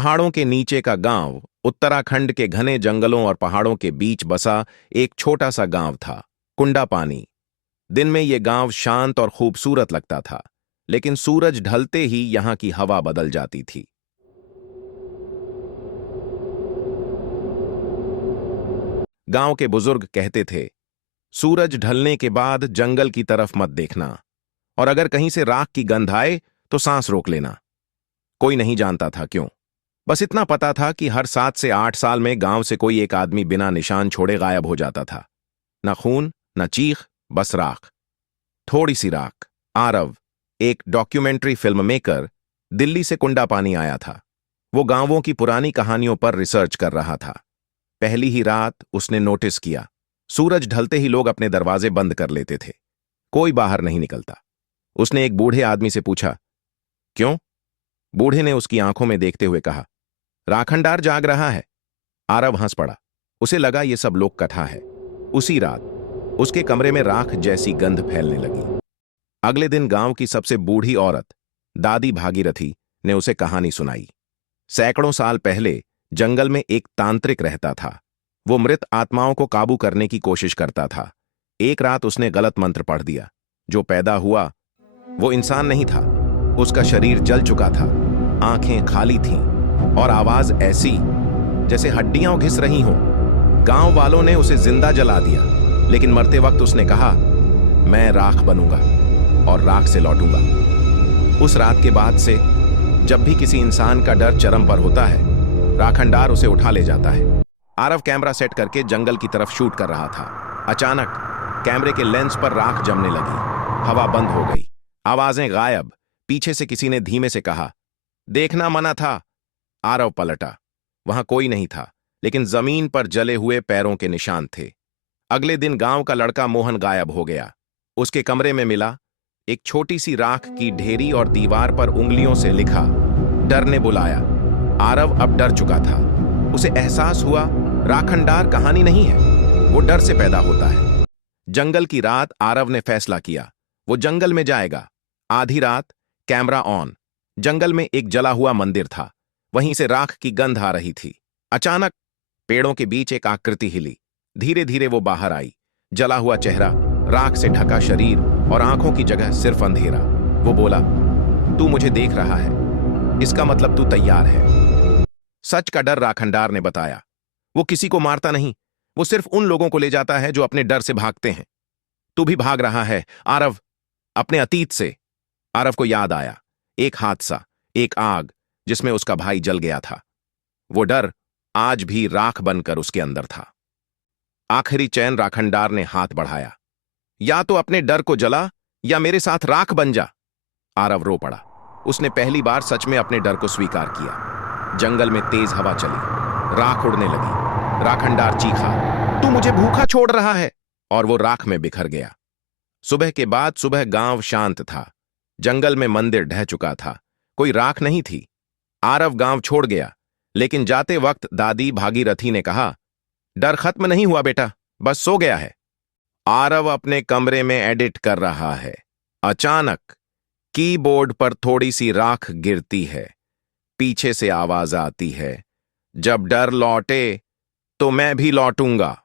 पहाड़ों के नीचे का गांव उत्तराखंड के घने जंगलों और पहाड़ों के बीच बसा एक छोटा सा गांव था, कुंडापानी। दिन में ये गांव शांत और खूबसूरत लगता था, लेकिन सूरज ढलते ही यहां की हवा बदल जाती थी। गांव के बुजुर्ग कहते थे, सूरज ढलने के बाद जंगल की तरफ मत देखना, और अगर कहीं से राख की गंध आए तो सांस रोक लेना। कोई नहीं जानता था क्यों। बस इतना पता था कि हर 7 से 8 साल में गांव से कोई एक आदमी बिना निशान छोड़े गायब हो जाता था। न खून, न चीख, बस राख। थोड़ी सी राख। आरव, एक डॉक्यूमेंट्री फिल्म मेकर, दिल्ली से कुंडापानी आया था। वो गांवों की पुरानी कहानियों पर रिसर्च कर रहा था। पहली ही रात उसने नोटिस किया, सूरज ढलते ही लोग अपने दरवाजे बंद कर लेते थे। कोई बाहर नहीं निकलता। उसने एक बूढ़े आदमी से पूछा, क्यों? बूढ़े ने उसकी आंखों में देखते हुए कहा, राखंडार जाग रहा है। आरव हंस पड़ा। उसे लगा ये सब लोक कथा है। उसी रात उसके कमरे में राख जैसी गंध फैलने लगी। अगले दिन गांव की सबसे बूढ़ी औरत, दादी भागीरथी, ने उसे कहानी सुनाई। सैकड़ों साल पहले जंगल में एक तांत्रिक रहता था। वो मृत आत्माओं को काबू करने की कोशिश करता था। एक रात उसने गलत मंत्र पढ़ दिया। जो पैदा हुआ वो इंसान नहीं था। उसका शरीर जल चुका था, आंखें खाली थीं, और आवाज ऐसी जैसे हड्डियां घिस रही हों। गांव वालों ने उसे जिंदा जला दिया, लेकिन मरते वक्त उसने कहा, मैं राख बनूंगा और राख से लौटूंगा। उस रात के बाद से जब भी किसी इंसान का डर चरम पर होता है, राखंडार उसे उठा ले जाता है। आरव कैमरा सेट करके जंगल की तरफ शूट कर रहा था। अचानक कैमरे के लेंस पर राख जमने लगी। हवा बंद हो गई, आवाजें गायब। पीछे से किसी ने धीमे से कहा, देखना मना था। आरव पलटा। वहां कोई नहीं था, लेकिन जमीन पर जले हुए पैरों के निशान थे। अगले दिन गांव का लड़का मोहन गायब हो गया। उसके कमरे में मिला एक छोटी सी राख की ढेरी और दीवार पर उंगलियों से लिखा, डर ने बुलाया। आरव अब डर चुका था। उसे एहसास हुआ, राखंडार कहानी नहीं है, वो डर से पैदा होता है। जंगल की रात आरव ने फैसला किया, वो जंगल में जाएगा। आधी रात, कैमरा ऑन। जंगल में एक जला हुआ मंदिर था। वहीं से राख की गंध आ रही थी। अचानक पेड़ों के बीच एक आकृति हिली। धीरे धीरे वो बाहर आई। जला हुआ चेहरा, राख से ढका शरीर और आंखों की जगह सिर्फ अंधेरा। वो बोला, तू मुझे देख रहा है, इसका मतलब तू तैयार है। सच का डर, राखंडार ने बताया। वो किसी को मारता नहीं, वो सिर्फ उन लोगों को ले जाता है जो अपने डर से भागते हैं। तू भी भाग रहा है आरव, अपने अतीत से। आरव को याद आया, एक हादसा, एक आग जिसमें उसका भाई जल गया था। वो डर आज भी राख बनकर उसके अंदर था। आखिरी चैन राखंडार ने हाथ बढ़ाया, या तो अपने डर को जला या मेरे साथ राख बन जा। आरव रो पड़ा। उसने पहली बार सच में अपने डर को स्वीकार किया। जंगल में तेज हवा चली, राख उड़ने लगी। राखंडार चीखा, तू मुझे भूखा छोड़ रहा है, और वो राख में बिखर गया। सुबह के बाद सुबह गांव शांत था। जंगल में मंदिर ढह चुका था, कोई राख नहीं थी। आरव गांव छोड़ गया, लेकिन जाते वक्त दादी भागीरथी ने कहा, डर खत्म नहीं हुआ बेटा, बस सो गया है। आरव अपने कमरे में एडिट कर रहा है। अचानक कीबोर्ड पर थोड़ी सी राख गिरती है। पीछे से आवाज आती है, जब डर लौटे तो मैं भी लौटूंगा।